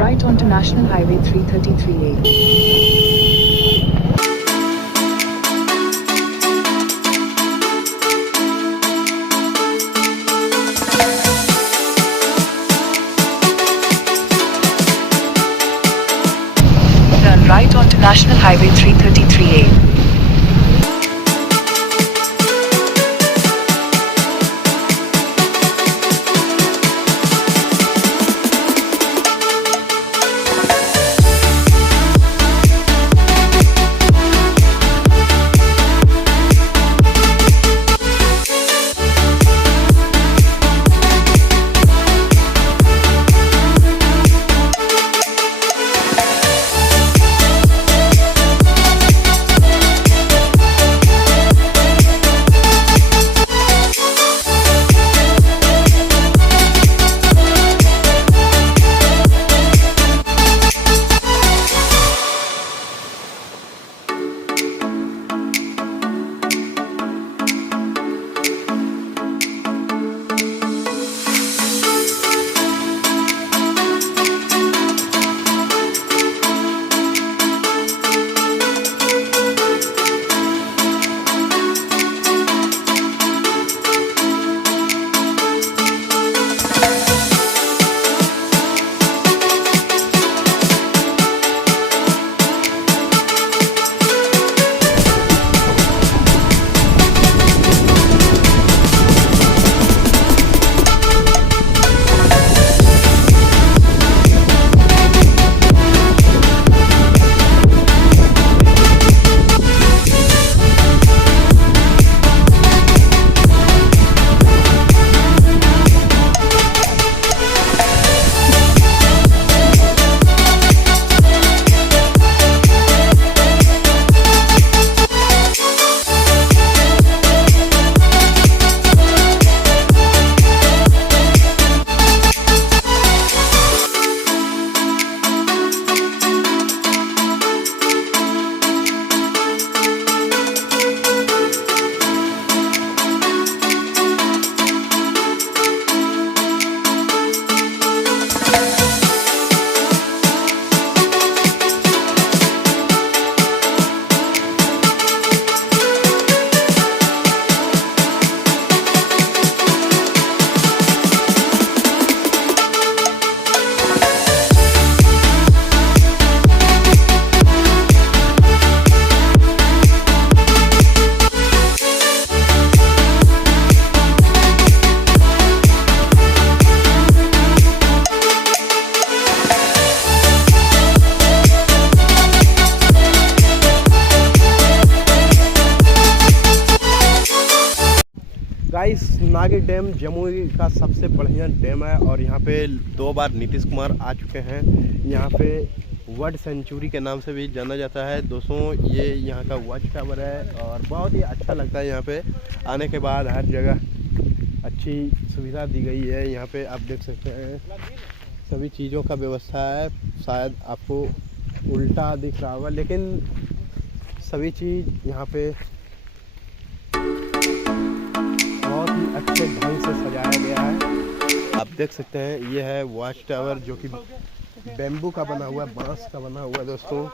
right onto National Highway 333A. Turn right onto National Highway 333A. Guys, Nagi dam Jamui का सबसे बढ़िया dam है और यहाँ पे 2 बार नीतीश कुमार आ चुके हैं। यहाँ पे वर्ल्ड सेंचुरी के नाम से भी जाना जाता है। दोस्तों, ये यहाँ का वॉच टावर है और बहुत ही अच्छा लगता है। यहाँ पे आने के बाद हर जगह अच्छी सुविधा दी गई है। यहाँ पे आप देख सकते हैं सभी चीज़ों का व्यवस्था है। शायद आपको उल्टा दिख रहा होगा, लेकिन सभी चीज़ यहाँ पे बहुत ही अच्छे ढंग से सजाया गया है। आप देख सकते हैं ये है वॉच टावर, जो कि बेम्बू का बना हुआ है, बांस का बना हुआ है। दोस्तों,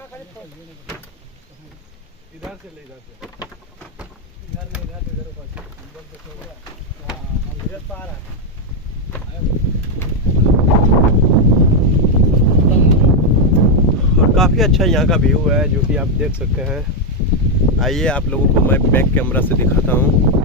और काफ़ी अच्छा यहाँ का व्यू है, जो कि आप देख सकते हैं। आइए आप लोगों को मैं बैक कैमरा से दिखाता हूँ।